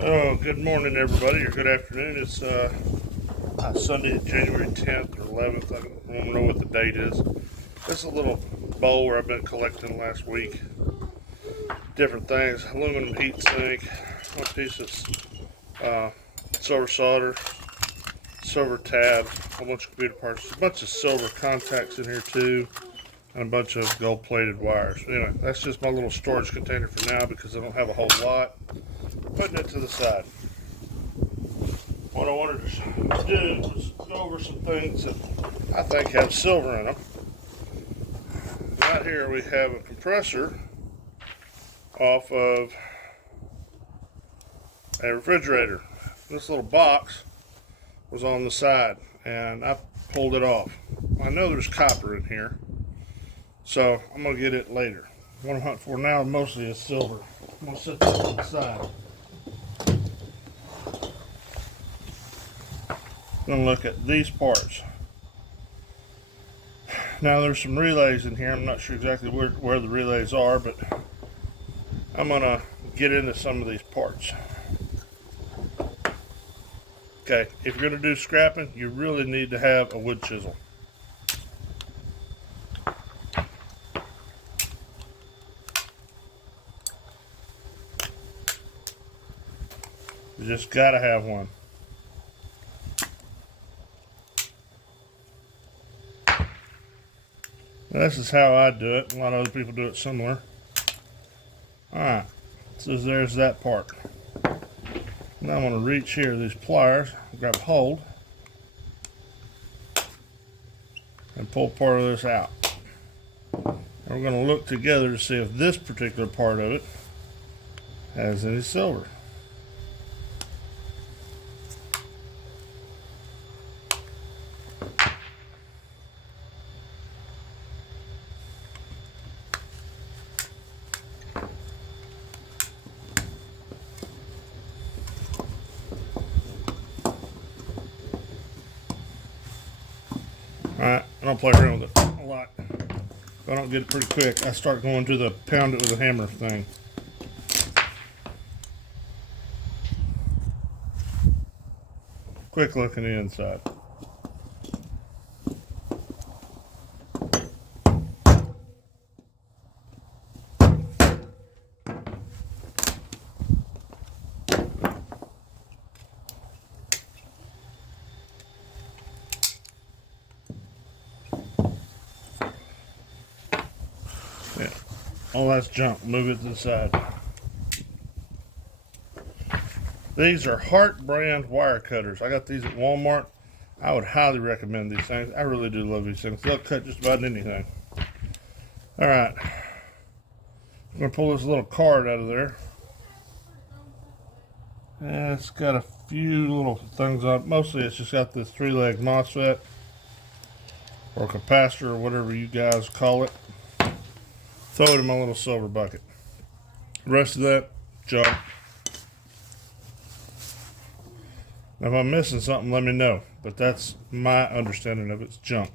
Oh, good morning, everybody, or good afternoon. It's Sunday, January 10th or 11th. I don't know what the date is. This is a little bowl where I've been collecting last week. Different things: aluminum heat sink, one piece of silver solder, silver tab, a whole bunch of computer parts, a bunch of silver contacts in here too, and a bunch of gold-plated wires. Anyway, that's just my little storage container for now because I don't have a whole lot. Putting it to the side. What I wanted to do was go over some things that I think have silver in them. Right here we have a compressor off of a refrigerator. This little box was on the side and I pulled it off. I know there's copper in here, so I'm going to get it later. What I'm hunting for now mostly is silver. I'm going to set this on the side. I'm going to look at these parts. Now there's some relays in here. I'm not sure exactly where the relays are, but I'm going to get into some of these parts. Okay, if you're going to do scrapping, you really need to have a wood chisel. You just got to have one. This is how I do it. A lot of other people do it similar. Alright, so there's that part. Now I'm going to reach here, these pliers, grab a hold, and pull part of this out. And we're going to look together to see if this particular part of it has any silver. Alright, I don't play around with it a lot. If I don't get it pretty quick, I start going to the pound it with a hammer thing. Quick look in the inside. Yeah, all that's junk. Move it to the side. These are Hart brand wire cutters. I got these at Walmart. I would highly recommend these things. I really do love these things. They'll cut just about anything. Alright. I'm going to pull this little card out of there. And it's got a few little things on it. Mostly it's just got this 3-leg MOSFET or capacitor or whatever you guys call it. Throw it in my little silver bucket. The rest of that, junk. Now, if I'm missing something, let me know. But that's my understanding of it's junk.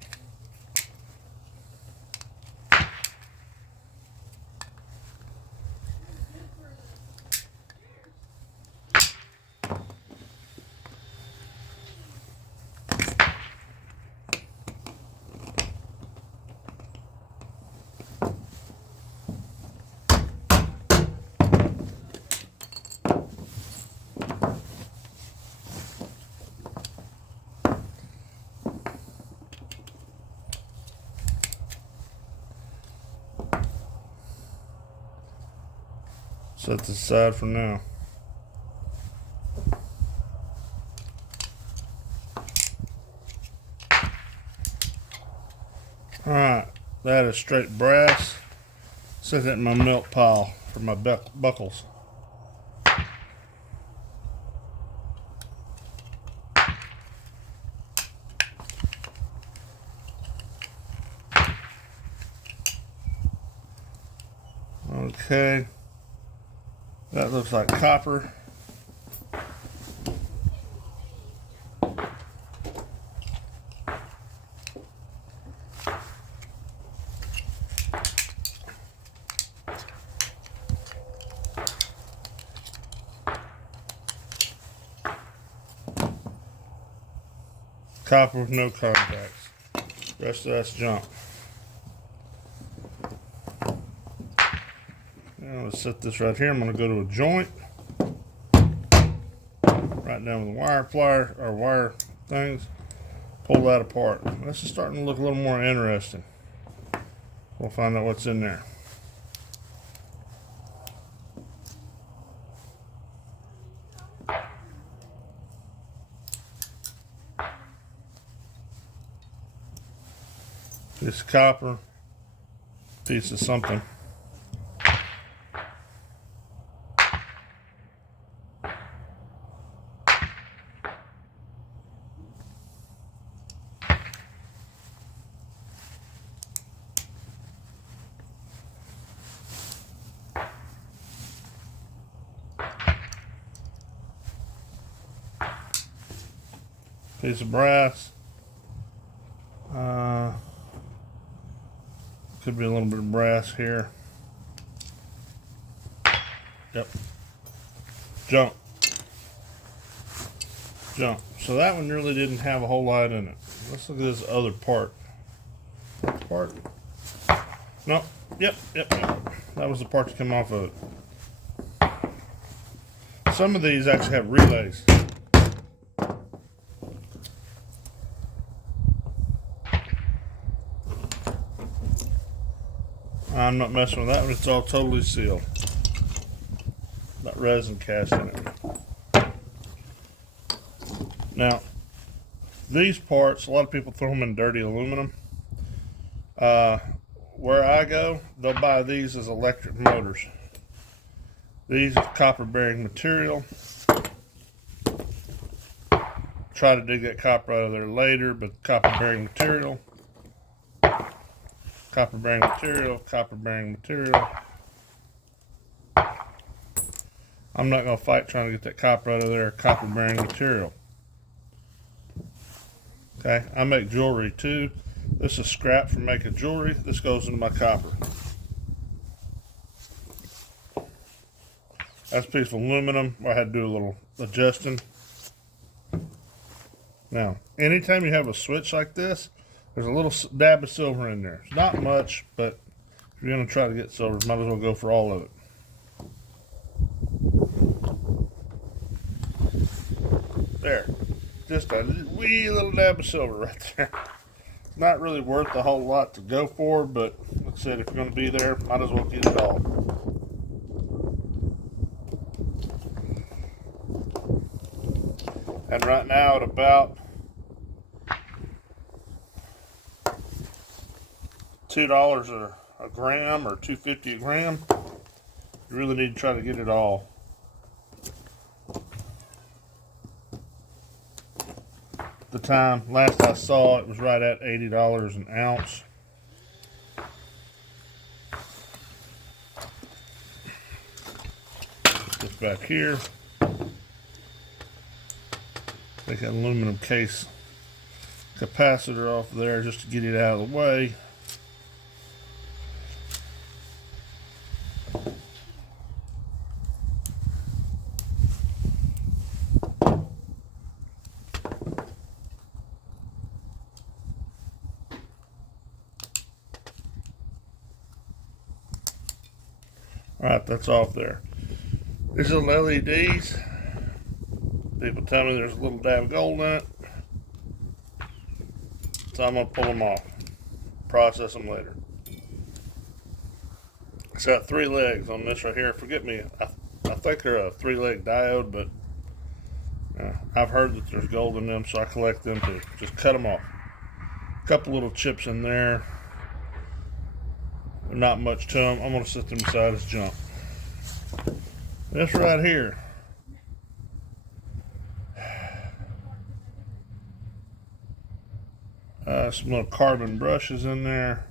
Set this aside for now. Alright, that is straight brass. Set that in my melt pile for my buckles. Okay. That looks like copper. Copper with no contacts. Rest of that's junk. Now let's set this right here. I'm going to go to a joint. Right down with the wire plier or wire things. Pull that apart. This is starting to look a little more interesting. We'll find out what's in there. This copper piece of something. Piece of brass. Could be a little bit of brass here. Yep. Junk. So that one really didn't have a whole lot in it. Let's look at this other part. No. Yep. That was the part that came off of it. Some of these actually have relays. I'm not messing with that one. It's all totally sealed. Got resin cast in it. Now, these parts, a lot of people throw them in dirty aluminum. Where I go, they'll buy these as electric motors. These are copper bearing material. Try to dig that copper out of there later, but copper bearing material. Copper bearing material, copper bearing material. I'm not going to fight trying to get that copper out of there, copper bearing material. Okay, I make jewelry too. This is scrap from making jewelry. This goes into my copper. That's a piece of aluminum where I had to do a little adjusting. Now, anytime you have a switch like this, there's a little dab of silver in there. It's not much, but if you're going to try to get silver, might as well go for all of it. There. Just a wee little dab of silver right there. Not really worth a whole lot to go for, but like I said, if you're going to be there, might as well get it all. And right now at about $2 a gram or $2.50 a gram, you really need to try to get it all. The time last I saw it was right at $80 an ounce. This back here, take that aluminum case capacitor off there just to get it out of the way. Alright, that's off there. These are LEDs. People tell me there's a little dab of gold in it. So I'm going to pull them off. Process them later. It's got 3 legs on this right here. Forget me, I think they're a 3-leg diode, but I've heard that there's gold in them, so I collect them too. Just cut them off. A couple little chips in there. Not much to them. I'm going to set them aside as junk. This right here. Some little carbon brushes in there.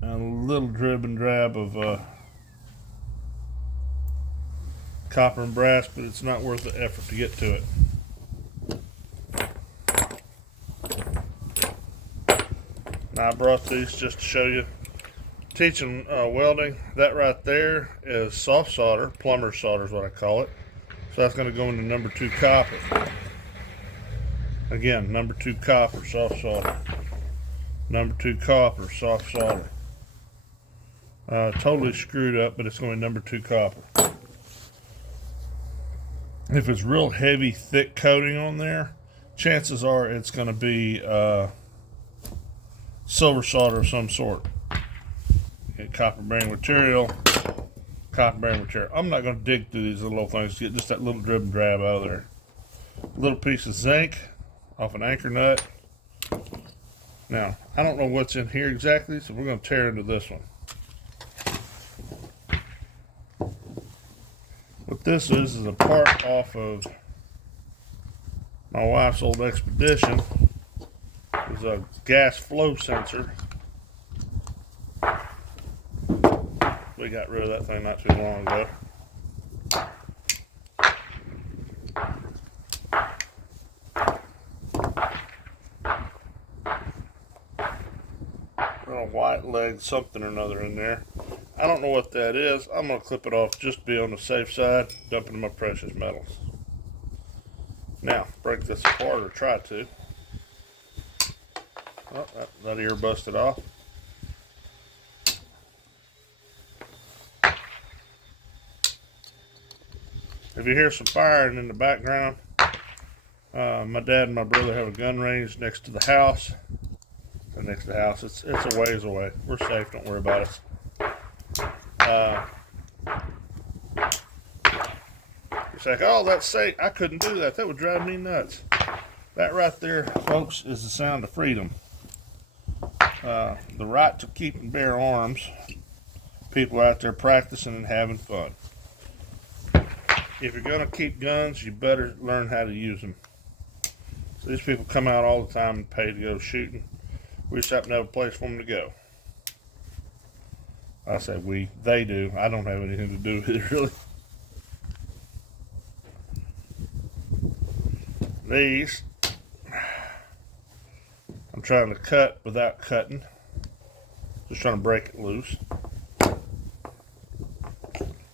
And a little drib and drab of copper and brass, but it's not worth the effort to get to it. I brought these just to show you. Teaching welding, that right there is soft solder, plumber's solder is what I call it. So that's going to go into number 2 copper. Again, number 2 copper, soft solder. Number 2 copper, soft solder. Totally screwed up, but it's going to be number 2 copper. If it's real heavy, thick coating on there, chances are it's going to be silver solder of some sort. Okay, copper bearing material, copper bearing material. I'm not going to dig through these little things to get just that little drib and drab out of there. A little piece of zinc off an anchor nut. Now, I don't know what's in here exactly, so we're going to tear into this one. What this is a part off of my wife's old Expedition. It was a gas flow sensor. We got rid of that thing not too long ago. A white leg something or another in there. I don't know what that is. I'm going to clip it off just to be on the safe side, dump into my precious metals. Now, break this apart, or try to. Oh, that ear busted off. If you hear some firing in the background, my dad and my brother have a gun range next to the house. Next to the house, it's a ways away. We're safe, don't worry about us. It's like, oh, that's safe. I couldn't do that. That would drive me nuts. That right there, folks, is the sound of freedom. The right to keep and bear arms. People out there practicing and having fun. If you're going to keep guns, you better learn how to use them. So these people come out all the time and pay to go shooting. We just happen to have a place for them to go. I say we, they do. I don't have anything to do with it, really. These, I'm trying to cut without cutting. Just trying to break it loose.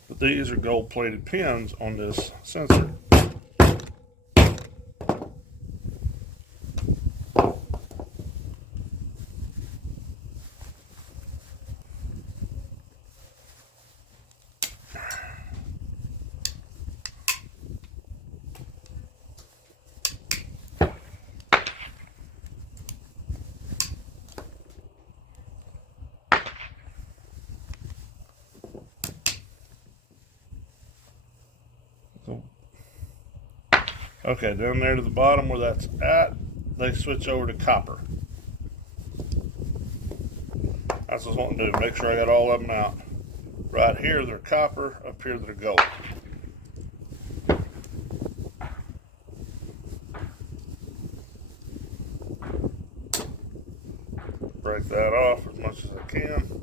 But these are gold-plated pins on this sensor. Okay, down there to the bottom where that's at, they switch over to copper. That's what I was wanting to do, make sure I got all of them out. Right here they're copper, up here they're gold. Break that off as much as I can.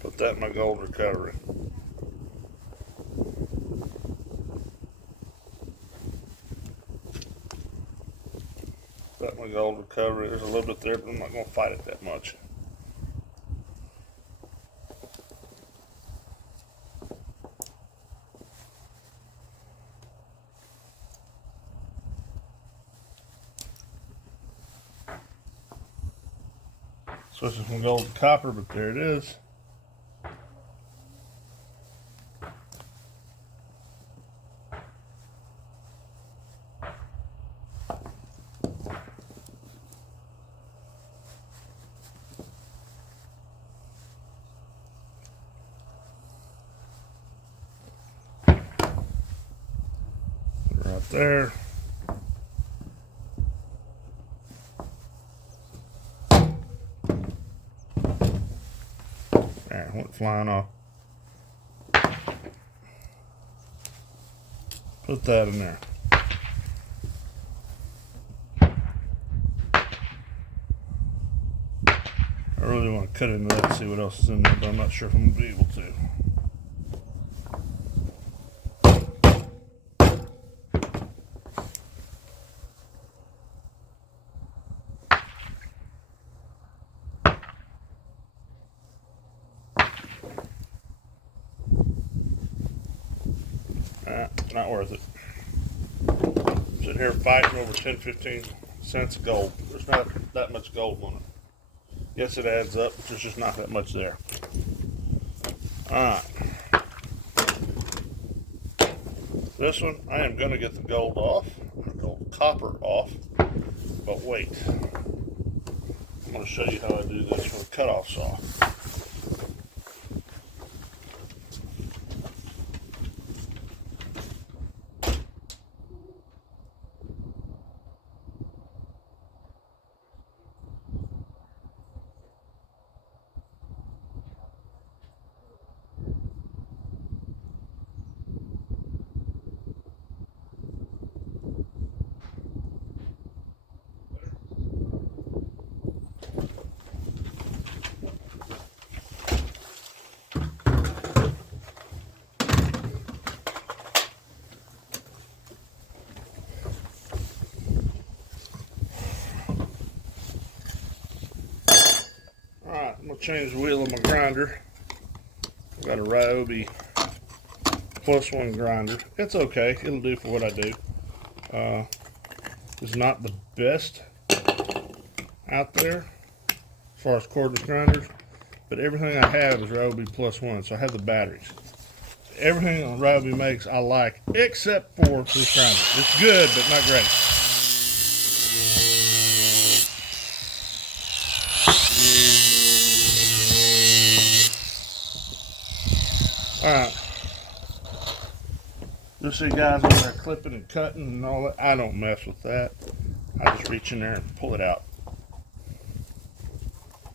Put that in my gold recovery. Put that in my gold recovery. There's a little bit there, but I'm not going to fight it that much. Switching from gold to copper, but there it is. Right there. There, went flying off. Put that in there. I really want to cut into that and see what else is in there, but I'm not sure if I'm going to be able to. Not worth it. I'm sitting here fighting over 10-15 cents of gold. There's not that much gold on it. Yes, it adds up, but there's just not that much there. Alright. This one, I am going to get the gold off, or gold copper off, but wait. I'm going to show you how I do this with a cutoff saw. Alright, I'm going to change the wheel of my grinder. I've got a Ryobi +1 grinder. It's okay. It'll do for what I do. It's not the best out there as far as cordless grinders, but everything I have is Ryobi +1, so I have the batteries. Everything Ryobi makes I like, except for this grinder. It's good, but not great. Alright. You'll see guys over there clipping and cutting and all that. I don't mess with that. I just reach in there and pull it out.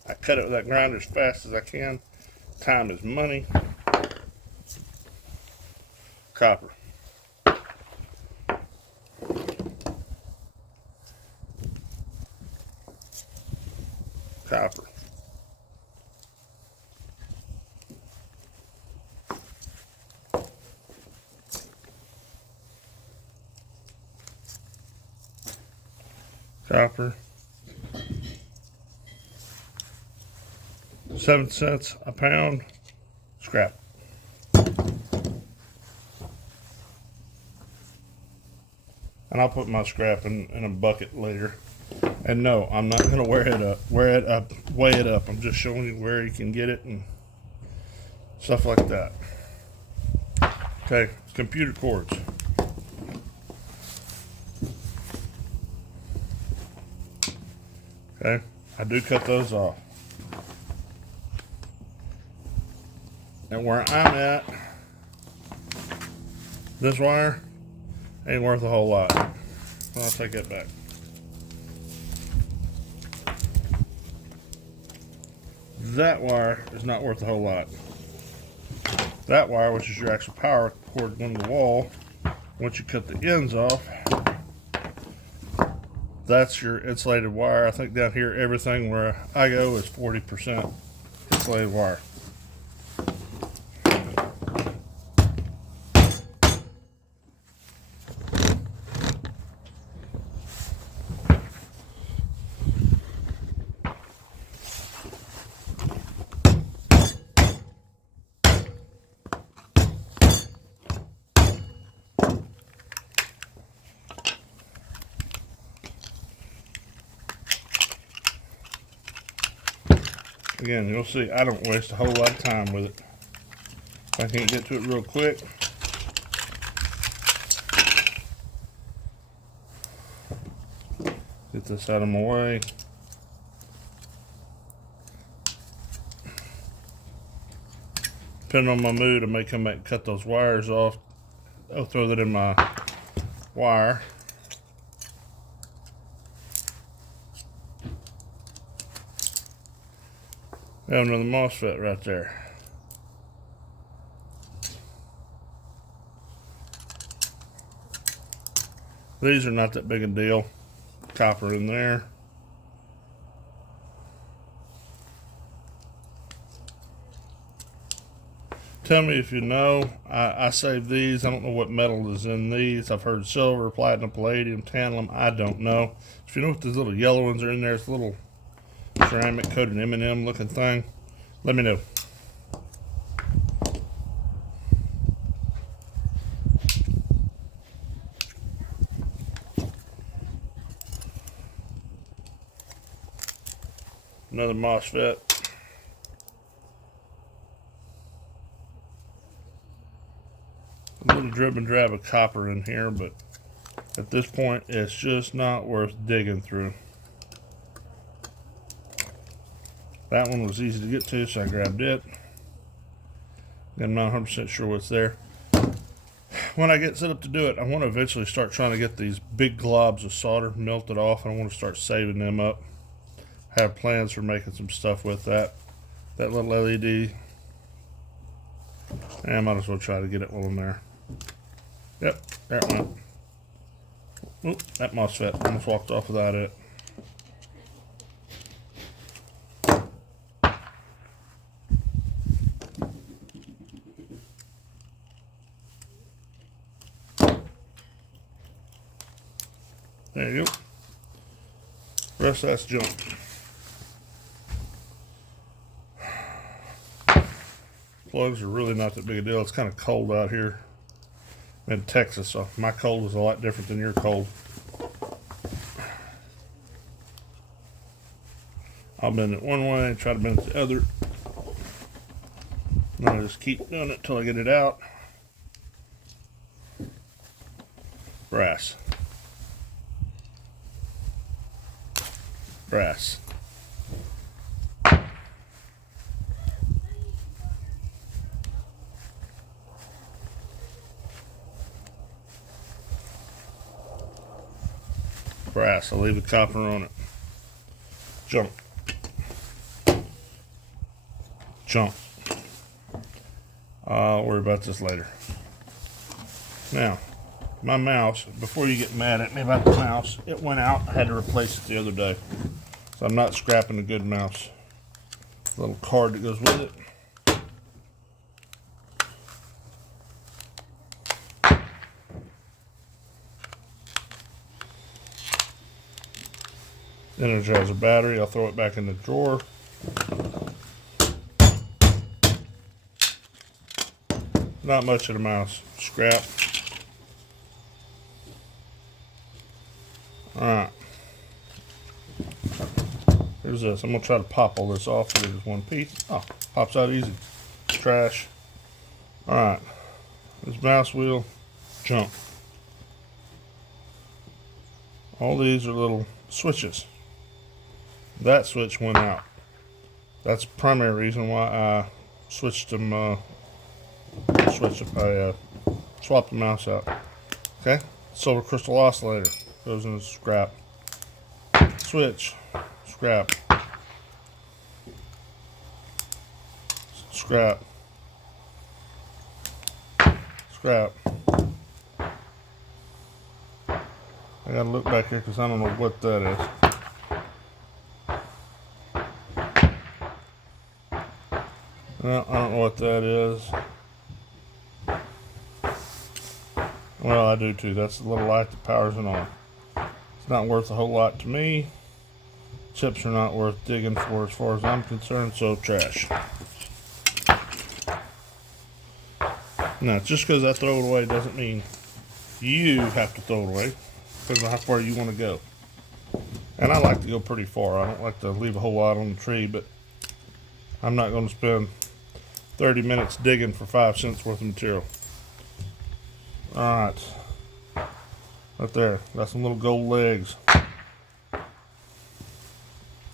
I cut it with that grinder as fast as I can. Time is money. Copper. Copper. Copper. 7 cents a pound. Scrap. And I'll put my scrap in a bucket later. And no, I'm not going to weigh it up. I'm just showing you where you can get it and stuff like that. Okay, computer cords. Okay, I do cut those off. And where I'm at, this wire ain't worth a whole lot. I'll take that back. That wire is not worth a whole lot. That wire, which is your actual power cord going to the wall, once you cut the ends off, that's your insulated wire. I think down here, everything where I go is 40% insulated wire. Again, you'll see I don't waste a whole lot of time with it. If I can't get to it real quick, get this out of my way. Depending on my mood, I may come back and cut those wires off. I'll throw that in my wire. We have another MOSFET right there. These are not that big a deal. Copper in there. Tell me if you know. I saved these. I don't know what metal is in these. I've heard silver, platinum, palladium, tantalum. I don't know. If you know what these little yellow ones are in there, it's a little ceramic coated M&M looking thing. Let me know. Another MOSFET. A little drib and drab of copper in here, but at this point it's just not worth digging through. That one was easy to get to, so I grabbed it. I'm not 100% sure what's there. When I get set up to do it, I want to eventually start trying to get these big globs of solder melted off, and I want to start saving them up. I have plans for making some stuff with that. That little LED. And I might as well try to get it while I'm there. Yep, there it went. Oop, that MOSFET almost walked off without it. There you go. The rest of that's junk. Plugs are really not that big a deal. It's kind of cold out here. I'm in Texas, so my cold is a lot different than your cold. I'll bend it one way and try to bend it the other. And I'll just keep doing it till I get it out. Brass. Brass. Brass. I'll leave the copper on it. Junk. Junk. I'll worry about this later. Now, my mouse, before you get mad at me about the mouse, it went out. I had to replace it the other day. So I'm not scrapping a good mouse. Little card that goes with it. Energizer battery. I'll throw it back in the drawer. Not much of the mouse. Scrap. Alright. Here's this. I'm going to try to pop all this off. There's one piece. Oh, pops out easy. Trash. Alright. This mouse wheel. Junk. All these are little switches. That switch went out. That's the primary reason why I switched them. I swapped the mouse out. Okay. Silver crystal oscillator goes in the scrap. Switch. Scrap. Scrap. Scrap. I gotta look back here because I don't know what that is. Well, I don't know what that is. Well, I do too. That's the little light that powers it on. It's not worth a whole lot to me. Chips are not worth digging for as far as I'm concerned, so trash. Now, just because I throw it away doesn't mean you have to throw it away, because of how far you want to go. And I like to go pretty far. I don't like to leave a whole lot on the tree, but I'm not going to spend 30 minutes digging for 5 cents worth of material. Alright. Right there. Got some little gold legs.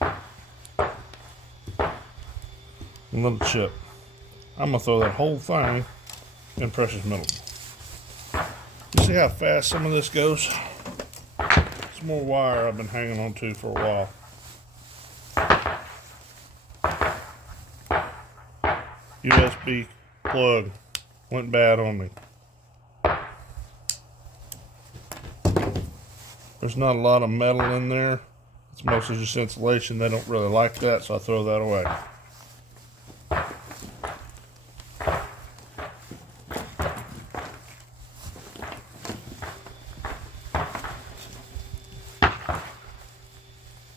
A little chip. I'm going to throw that whole thing in precious metal. You see how fast some of this goes? Some more wire I've been hanging on to for a while. USB plug went bad on me. There's not a lot of metal in there. It's mostly just insulation. They don't really like that, so I throw that away.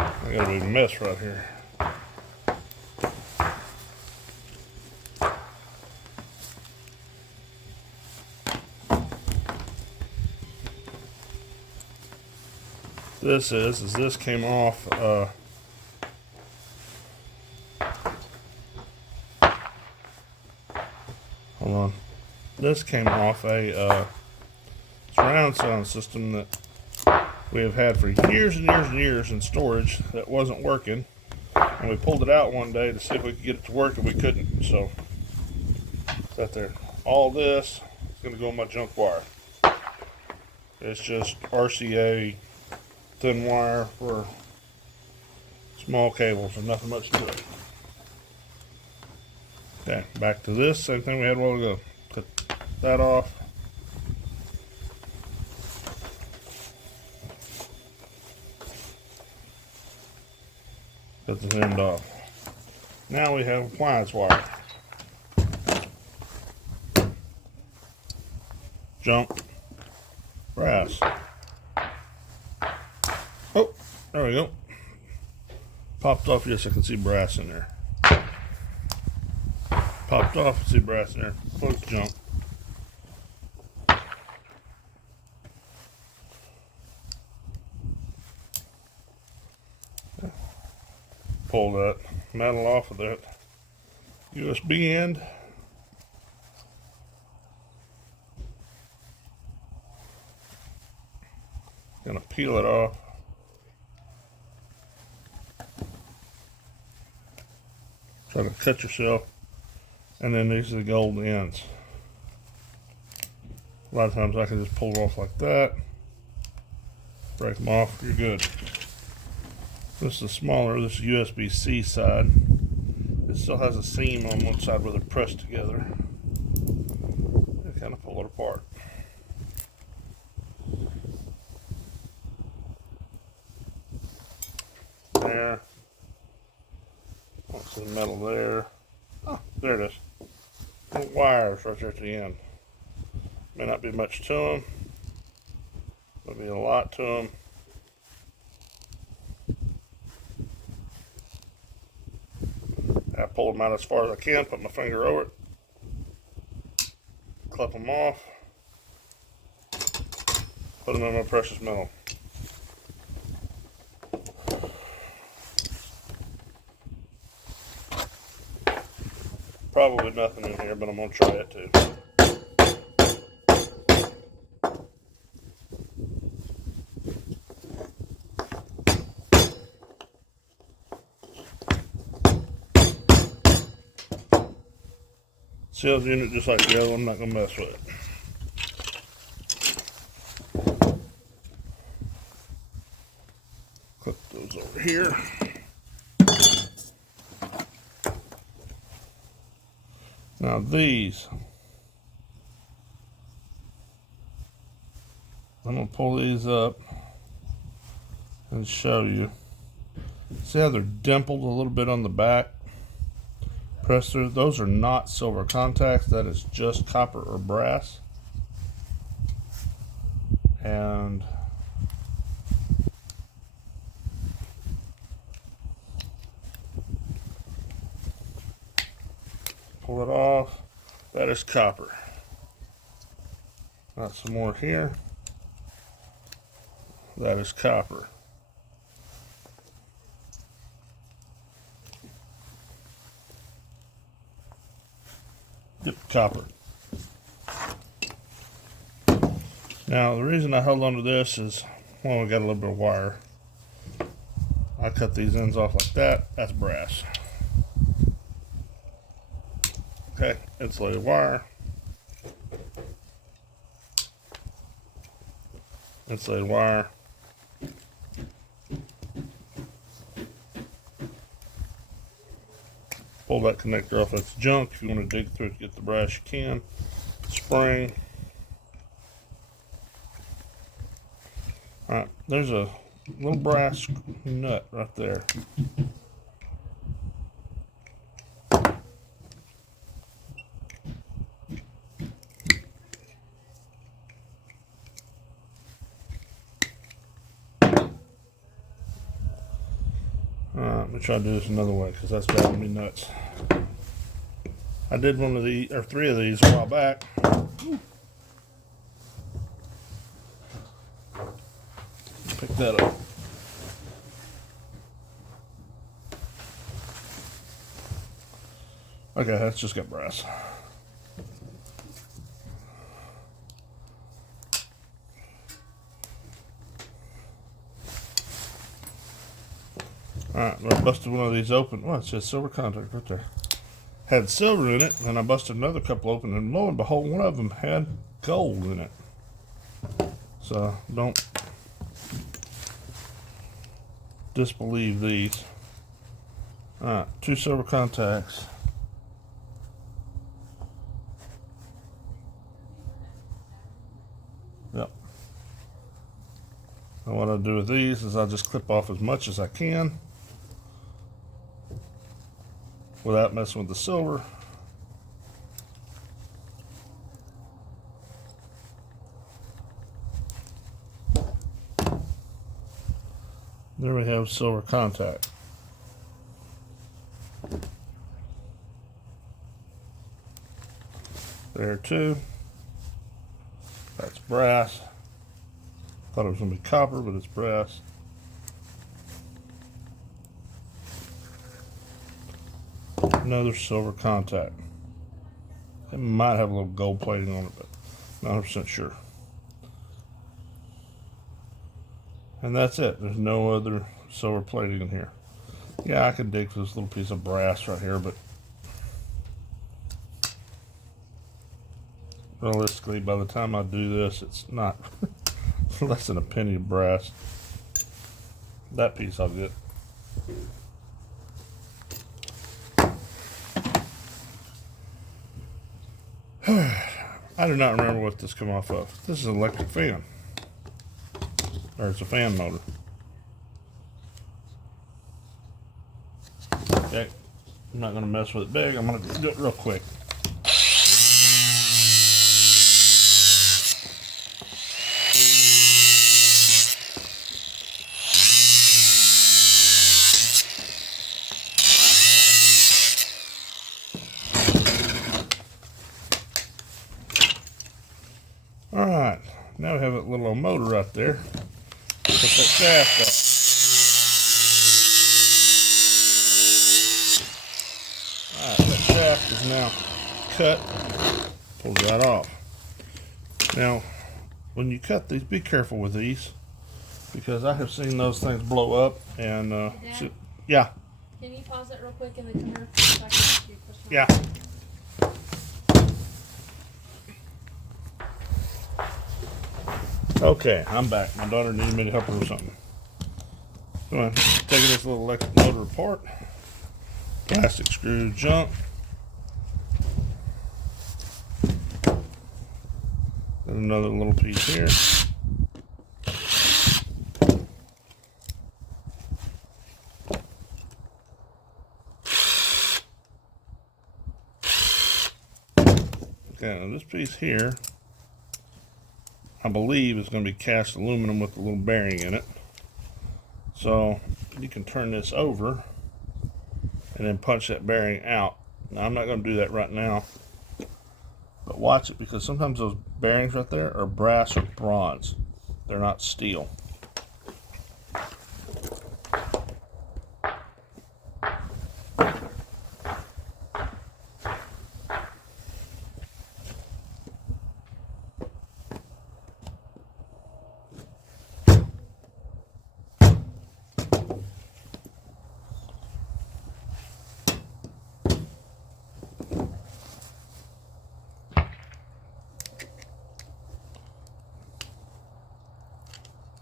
I got a big mess right here. This came off Hold on. This came off a surround sound system that we have had for years and years and years in storage that wasn't working. And we pulled it out one day to see if we could get it to work, and we couldn't. So, it's out there. All this is going to go in my junk wire. It's just RCA thin wire for small cables and nothing much to it. Okay, back to this. Same thing we had a while ago. Cut that off. Cut this end off. Now we have appliance wire. Jump. Brass. Oh, there we go. Popped off. Yes, I can see brass in there. Popped off. See brass in there. Close jump. Pull that metal off of that USB end. Gonna peel it off. Try to cut yourself. And then these are the gold ends. A lot of times I can just pull it off like that. Break them off, you're good. This is smaller, this is USB-C side. It still has a seam on one side where they're pressed together. And kind of pull it apart. There. What's the metal there? Oh, there it is. Little wires right there at the end. May not be much to them. There'll be a lot to them. I pull them out as far as I can, put my finger over it, clip them off, put them in my precious metal. Probably nothing in here, but I'm going to try it too. Seals unit just like the other one, I'm not going to mess with it. Clip those over here. Now these, I'm going to pull these up and show you. See how they're dimpled a little bit on the back? Press through. Those are not silver contacts. That is just copper or brass. And pull it off. That is copper. Got some more here. That is copper. Yep, copper. Now the reason I held on to this is, well, we got a little bit of wire. I cut these ends off like that. That's brass. Okay, insulated wire. Insulated wire. Pull that connector off. That's junk. If you want to dig through it to get the brass, you can. Spring. Alright, there's a little brass nut right there. Alright, let me try to do this another way because that's driving me nuts. I did one of these, or 3 of these a while back. Pick that up. Okay, that's just got brass. Alright, I busted one of these open. Well, it says silver contact right there. Had silver in it, and I busted another couple open, and lo and behold, one of them had gold in it. So don't disbelieve these. Alright, 2 silver contacts. Yep. And what I'll do with these is I'll just clip off as much as I can without messing with the silver. There we have silver contact. There too. That's brass. Thought it was going to be copper, but it's brass. Another silver contact. It might have a little gold plating on it, but not 100% sure. And that's it. There's no other silver plating in here. Yeah, I could dig for this little piece of brass right here, but realistically, by the time I do this, it's not less than a penny of brass. That piece I'll get. I do not remember what this come off of. This is an electric fan. Or it's a fan motor. Okay, I'm not going to mess with it big. I'm going to do it real quick. Alright, now we have a little old motor right there. Put that shaft off. Alright, that shaft is now cut. Pull that off. Now, when you cut these, be careful with these, because I have seen those things blow up and yeah. Can you pause it real quick and then come here so I can ask you a question? Yeah. Okay, I'm back. My daughter needed me to help her with something. So I'm taking this little electric motor apart. Plastic screw junk. Then another little piece here. Okay, now this piece here, I believe is going to be cast aluminum with a little bearing in it. So you can turn this over and then punch that bearing out. Now I'm not going to do that right now, but watch it, because sometimes those bearings right there are brass or bronze. They're not steel.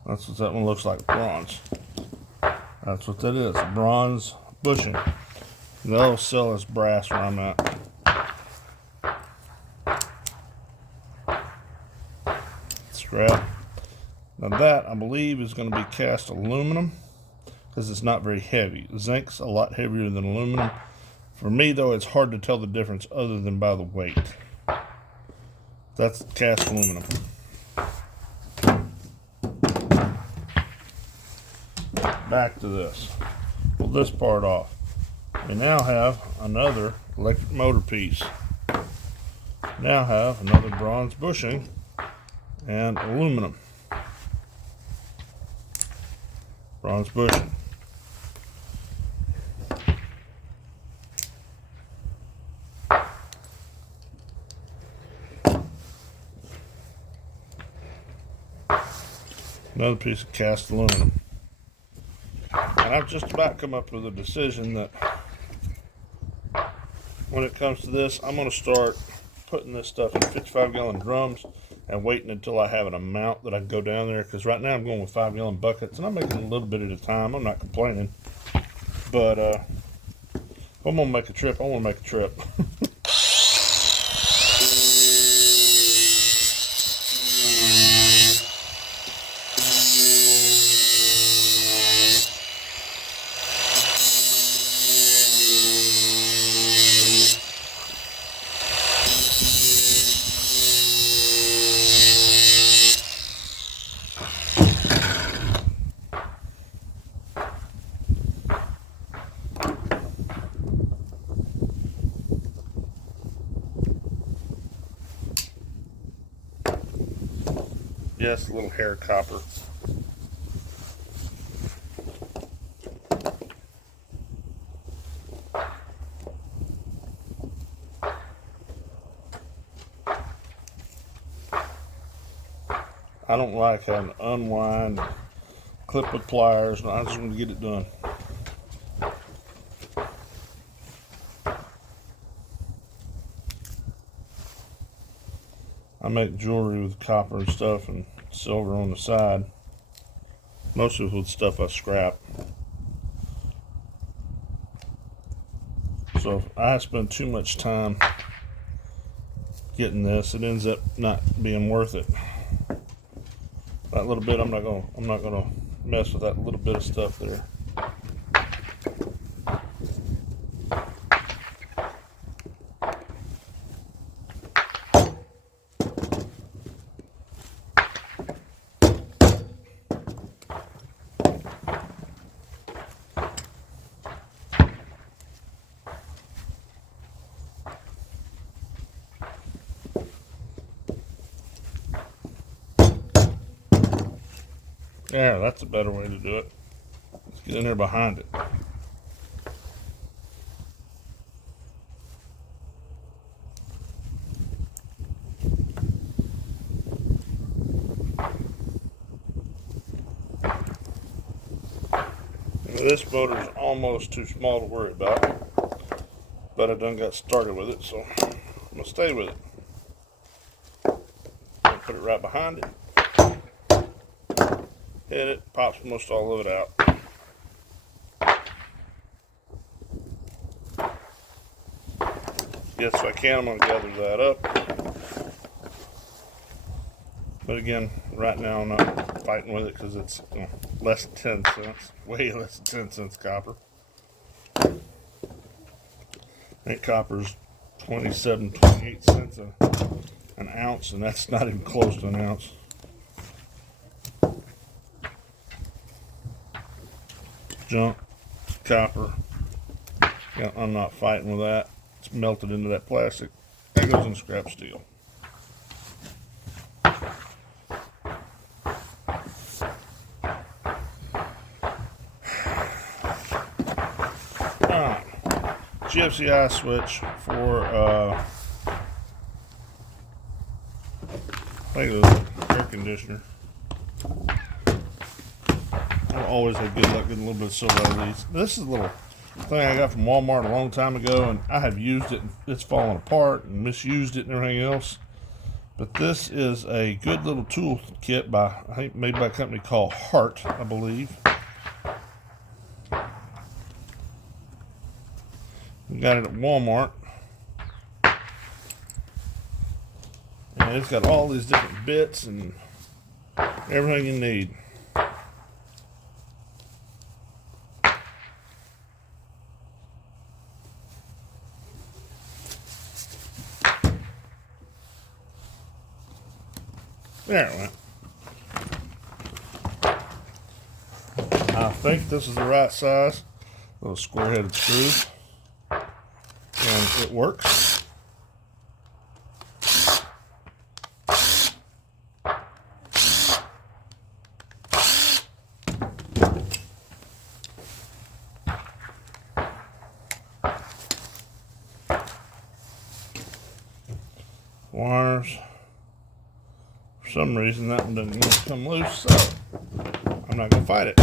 That's what that one looks like, bronze. That's what that is, bronze bushing. They'll sell us brass where I'm at. Scrap. Now that, I believe, is going to be cast aluminum, because it's not very heavy. Zinc's a lot heavier than aluminum. For me, though, it's hard to tell the difference other than by the weight. That's cast aluminum. Back to this. Pull this part off. We now have another electric motor piece. Now have another bronze bushing and aluminum. Bronze bushing. Another piece of cast aluminum. And I've just about come up with a decision that when it comes to this, I'm going to start putting this stuff in 55-gallon drums and waiting until I have an amount that I can go down there. Because right now I'm going with 5-gallon buckets, and I'm making a little bit at a time. I'm not complaining. But if I'm going to make a trip, I want to make a trip. Yes, a little hair copper. I don't like having to unwind, clip with pliers, and I just want to get it done. I make jewelry with copper and stuff and silver on the side. Most of it with stuff I scrap. So if I spend too much time getting this, it ends up not being worth it. That little bit, I'm not gonna mess with that little bit of stuff there. Yeah, that's a better way to do it. Let's get in there behind it. Now, this motor is almost too small to worry about, but I done got started with it, so I'm gonna stay with it. I'll put it right behind it. Hit it, pops most all of it out. Yes, if I can, I'm going to gather that up. But again, right now I'm not fighting with it because it's less than 10 cents. Way less than 10 cents copper. I think copper's 27, 28 cents an ounce, and that's not even close to an ounce. Junk, copper. Yeah, I'm not fighting with that. It's melted into that plastic. That goes in scrap steel. Alright. GFCI switch for I think it was air conditioner. I always have good luck getting a little bit of silver out of these. This is a little thing I got from Walmart a long time ago, and I have used it and it's fallen apart and misused it and everything else. But this is a good little tool kit I think made by a company called Hart, I believe. We got it at Walmart. And it's got all these different bits and everything you need. There it went. I think this is the right size. Little square-headed screws. And it works. Wires. For some reason that one doesn't want to come loose, so I'm not going to fight it.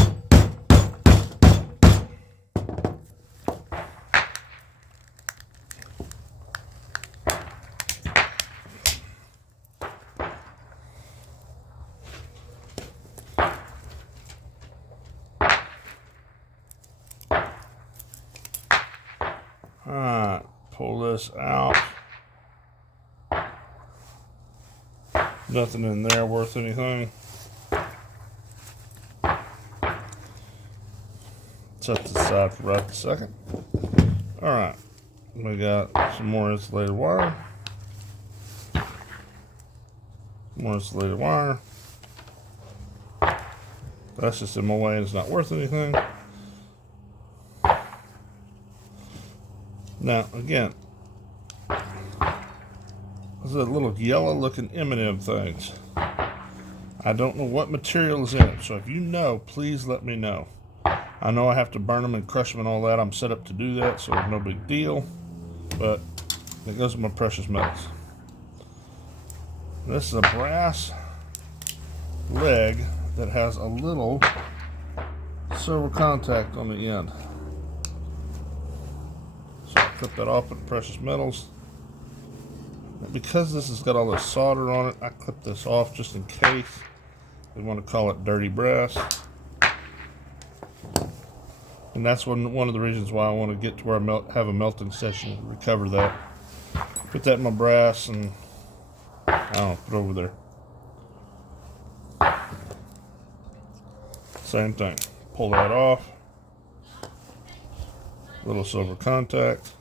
Alright, pull this out. Nothing in there worth anything. Set this aside for right a second. Alright, we got some more insulated wire. More insulated wire. That's just in my way and it's not worth anything. Now, again, those are little yellow looking M&M things. I don't know what material is in it, so if you know, please let me know. I know I have to burn them and crush them and all that. I'm set up to do that, so no big deal. But it goes with my precious metals. This is a brass leg that has a little silver contact on the end. So I clip that off with precious metals. And because this has got all this solder on it, I clip this off just in case. We want to call it dirty brass. And that's one of the reasons why I want to get to where I have a melting session to recover that. Put that in my brass and I don't know, put it over there. Same thing. Pull that off. Little silver contact.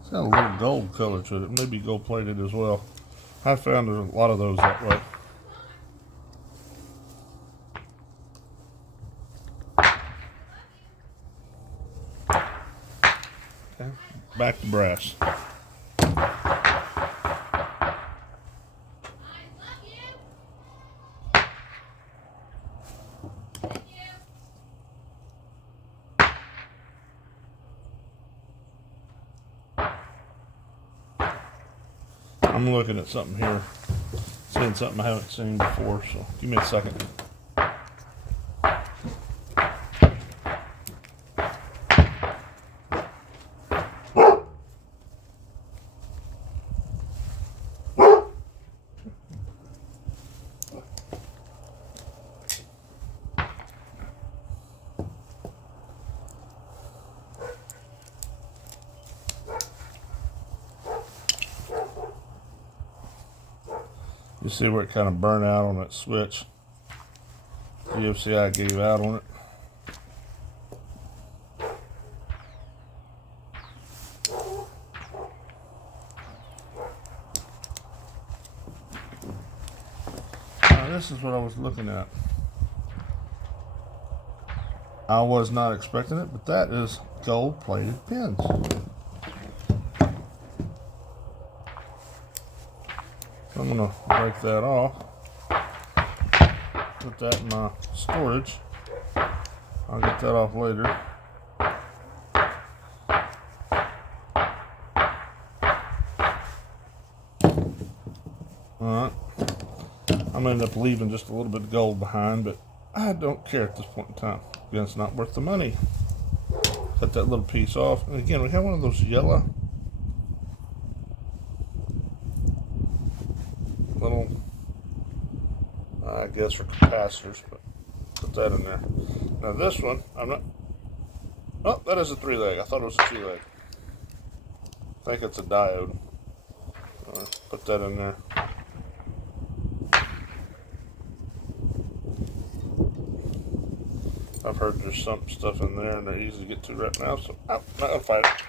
It's got a little gold color to it. It may be gold plated as well. I found there's a lot of those that way. Okay, back to brass. I'm looking at something here, seeing something I haven't seen before, so give me a second. You see where it kind of burned out on that switch. The FCI gave out on it. Now this is what I was looking at. I was not expecting it, but that is gold-plated pins. I'm going to break that off, put that in my storage. I'll get that off later. Alright, I'm going to end up leaving just a little bit of gold behind, but I don't care at this point in time. Again, it's not worth the money. Cut that little piece off. And again, we have one of those yellow little, I guess for capacitors, but put that in there. Now this one, I'm not, oh, that is a 3-leg. I thought it was a 2-leg. I think it's a diode. Put that in there. I've heard there's some stuff in there and they're easy to get to right now, so I'm not gonna fight it.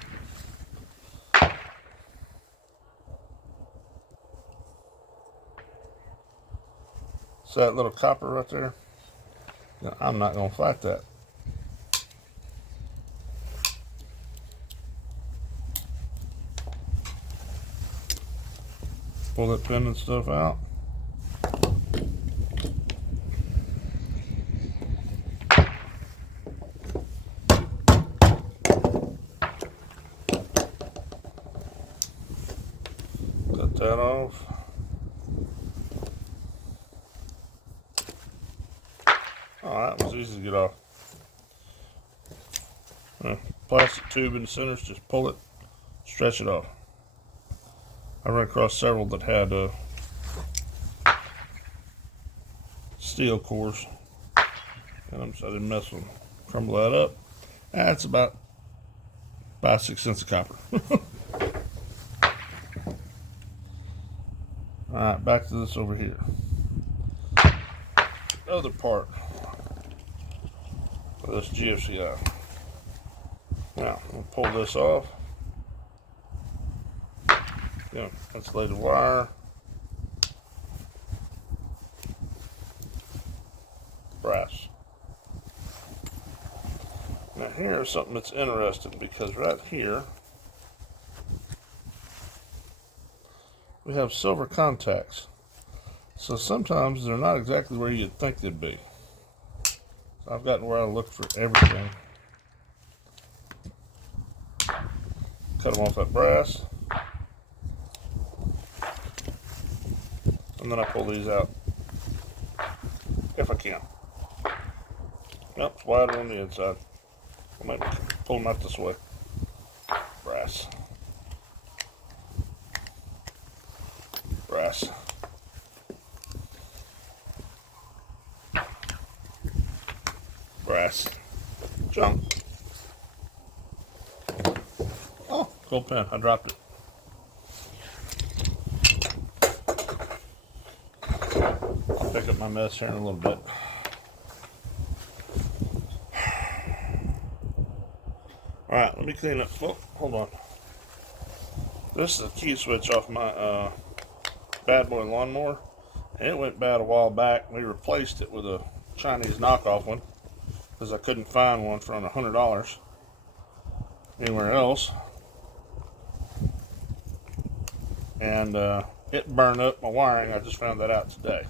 So that little copper right there, I'm not going to fight that. Pull that pin and stuff out. Cut that off. Oh, that was easy to get off. Plastic tube in the center, just pull it, stretch it off. I ran across several that had steel cores, and so I didn't mess with them. Crumble that up. That's about 5-6 cents of copper. Alright, back to this over here. Other part of this GFCI. Now, we'll pull this off. Insulated wire. Brass. Now here's something that's interesting, because right here we have silver contacts. So sometimes they're not exactly where you'd think they'd be. So I've gotten where I look for everything. Cut them off that brass. And then I pull these out if I can. Nope, it's wider on the inside. I might pull them out this way. Brass. Brass. Brass. Junk. Oh, gold pen. I dropped it. I'll pick up my mess here in a little bit. Alright, let me clean up. Oh, hold on. This is a key switch off my bad boy lawnmower. And it went bad a while back. We replaced it with a Chinese knockoff one, because I couldn't find one for under $100 anywhere else. And it burned up my wiring. I just found that out today.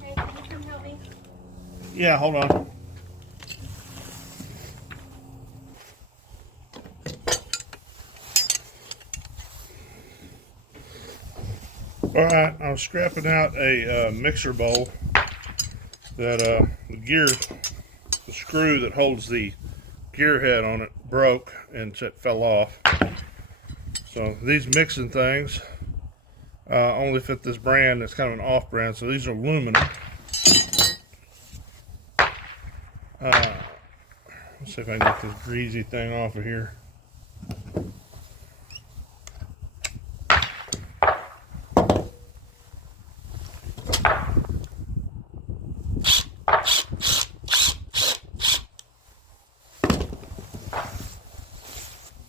Hey, can you come help me? Yeah, hold on. Alright, I was scrapping out a mixer bowl that the screw that holds the gear head on it broke and it fell off. So these mixing things only fit this brand. It's kind of an off brand, so these are aluminum. Let's see if I can get this greasy thing off of here.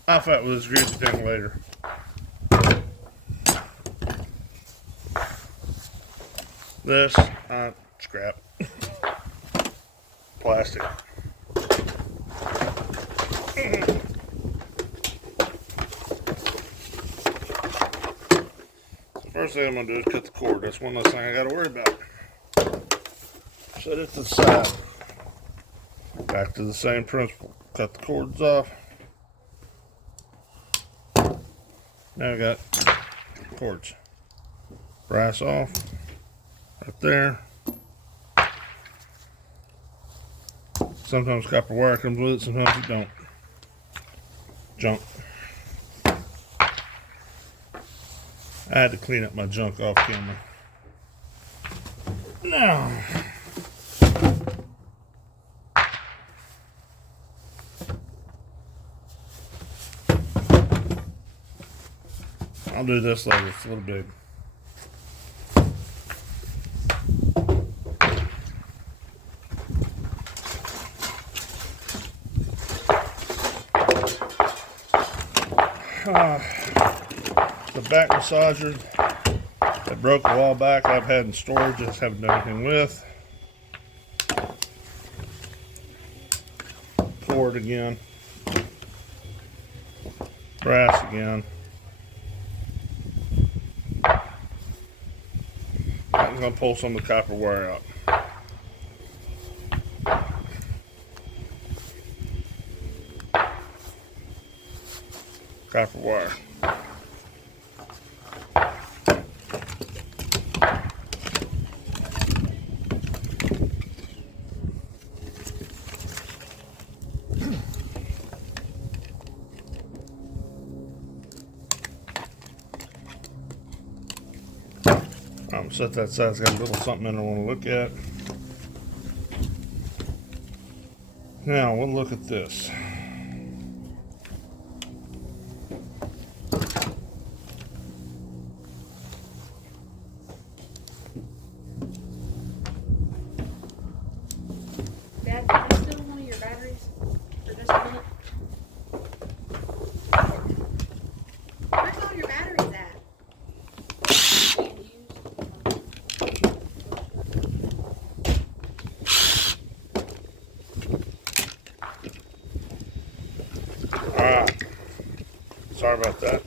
I'll fight with this greasy thing later. This, scrap. Plastic. First thing I'm going to do is cut the cord. That's one less thing I got to worry about. Set it to the side. Back to the same principle. Cut the cords off. Now I got cords. Brass off. Right there. Sometimes copper wire comes with it, sometimes it don't. Junk. I had to clean up my junk off camera. Now, I'll do this later, it's a little big. The back massager that broke a while back, I've had in storage, just haven't done anything with. Cord again. Brass again. I'm going to pull some of the copper wire out. Copper wire. Set that aside. It's got a little something in it I want to look at. Now we'll look at this. Dad, can I steal one of your batteries for just a minute? Where's all your batteries at? Being used. Alright. Sorry about that.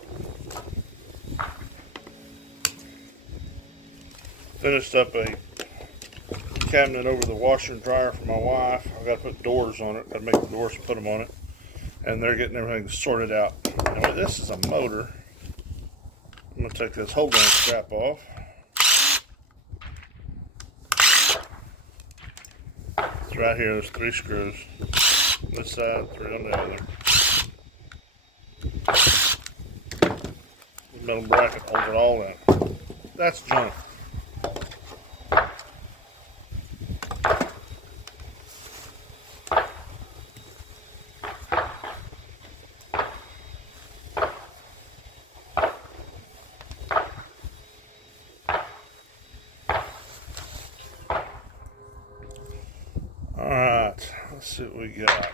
Finished up a cabinet over the washer and dryer for my wife. I've got to put doors on it. Got to make the doors and put them on it. And they're getting everything sorted out. Now this is a motor. I'm going to take this hold down strap off. It's right here. There's 3 screws. This side, 3 on the other. The metal bracket holds it all in. That's junk. Alright, let's see what we got.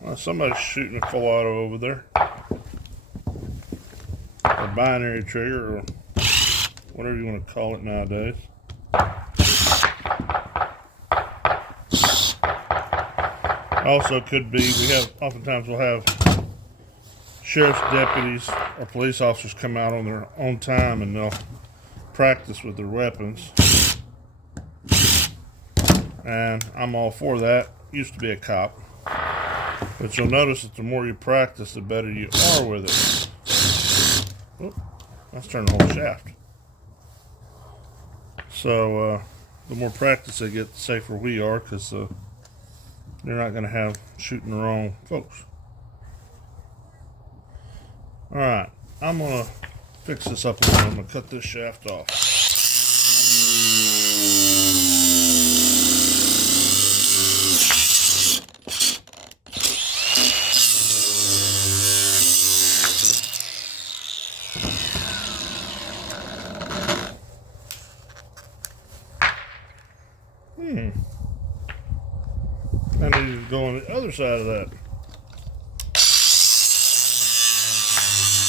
Well, somebody's shooting a full auto over there. A binary trigger, or whatever you want to call it nowadays. Also could be, oftentimes we'll have sheriff's deputies or police officers come out on their own time and they'll practice with their weapons. And I'm all for that. Used to be a cop. But you'll notice that the more you practice, the better you are with it. Oop, let's turn the whole shaft. So the more practice they get, the safer we are, because they're not going to have shooting the wrong folks. Alright, I'm going to fix this up a little. I'm going to cut this shaft off. I needed to go on the other side of that.